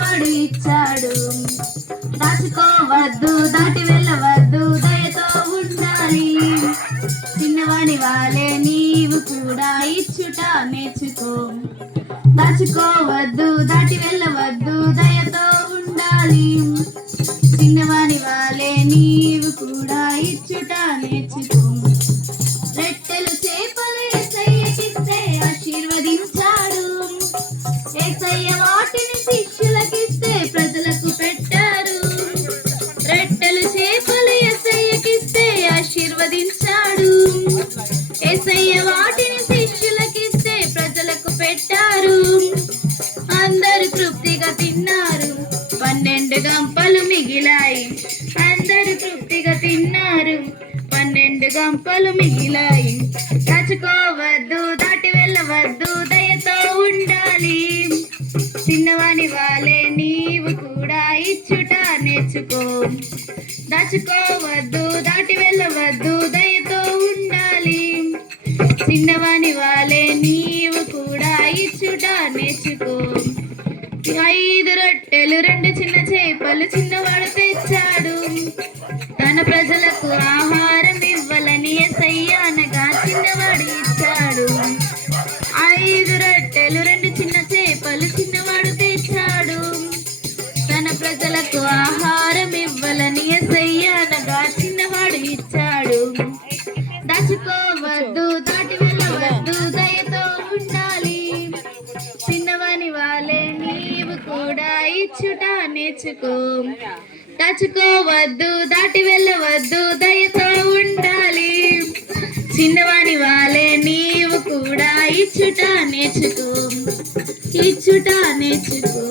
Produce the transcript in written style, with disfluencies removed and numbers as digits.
చిన్నవాడు ఇచ్చాడు. దాచుకోవద్దు, దాటి వెళ్ళవద్దు, దయతో ఉండాలి. చిన్నవాడి వాలే నీవు కూడా ఇచ్చుట నేర్చుకో. దాచుకోవద్దు, దాటి వెళ్ళవద్దు, దయతో ఉండాలి. చిన్నవాడి వాలే నీవు కూడా ఇచ్చుట నేర్చుకో. రెట్టెలు చేపలు యేసయ్యకిస్తే ఆశీర్వదించాడు. యేసయ్య వాటిని శిష్యులకిస్తే ప్రజలకు పెట్టారు. రెట్టెలు చేపలు యేసయ్యకిస్తే ఆశీర్వదించాడు. యేసయ్య వాటిని శిష్యులకిస్తే ప్రజలకు పెట్టారు. అందరూ తృప్తిగా తిన్నారు, 12 గంపలు మిగిలాయి. అందరూ తృప్తిగా తిన్నారు, 12 గంపలు మిగిలాయి. దాచుకోవద్దు, దాటి వెళ్ళవద్దు, దయతో ఉండాలి. చిన్నవాని వాలే నీవు కూడా ఇచ్చుట నేర్చుకో. దాచుకోవద్దు, దాటి వెళ్ళవద్దు, దయతో ఉండాలి. చిన్నవాని వాలే నీవు కూడా ఇచ్చుట నేర్చుకో. 5 రొట్టెలు 2 చిన్న చేపలు చిన్నవాడు తెచ్చాడు. తన ప్రజలకు ఆహారం ఇవ్వాలని యేసయ్య అనగా చిన్నవాడు ఇచ్చాడు. 5 రొట్టెలు 2 చిన్న చేపలు చిన్నవాడు తెచ్చాడు. తన ప్రజలకు ఆహారం ఇవ్వాలని యేసయ్య అనగా చిన్నవాడు ఇచ్చాడు. దాచుకోవద్దు, దాటి వెళ్ళవద్దు, దయతో ఉండాలి. చిన్నవాని వాలే నీవు కూడా ఇచ్చుట నేర్చుకో. దాచుకోవద్దు, దాటి వెళ్ళవద్దు, దయతో ఉండాలి. చిన్నవాని వాలే నీవు కూడా ఇచ్చుట నేర్చుకో. ఇచ్చుట నేర్చుకో.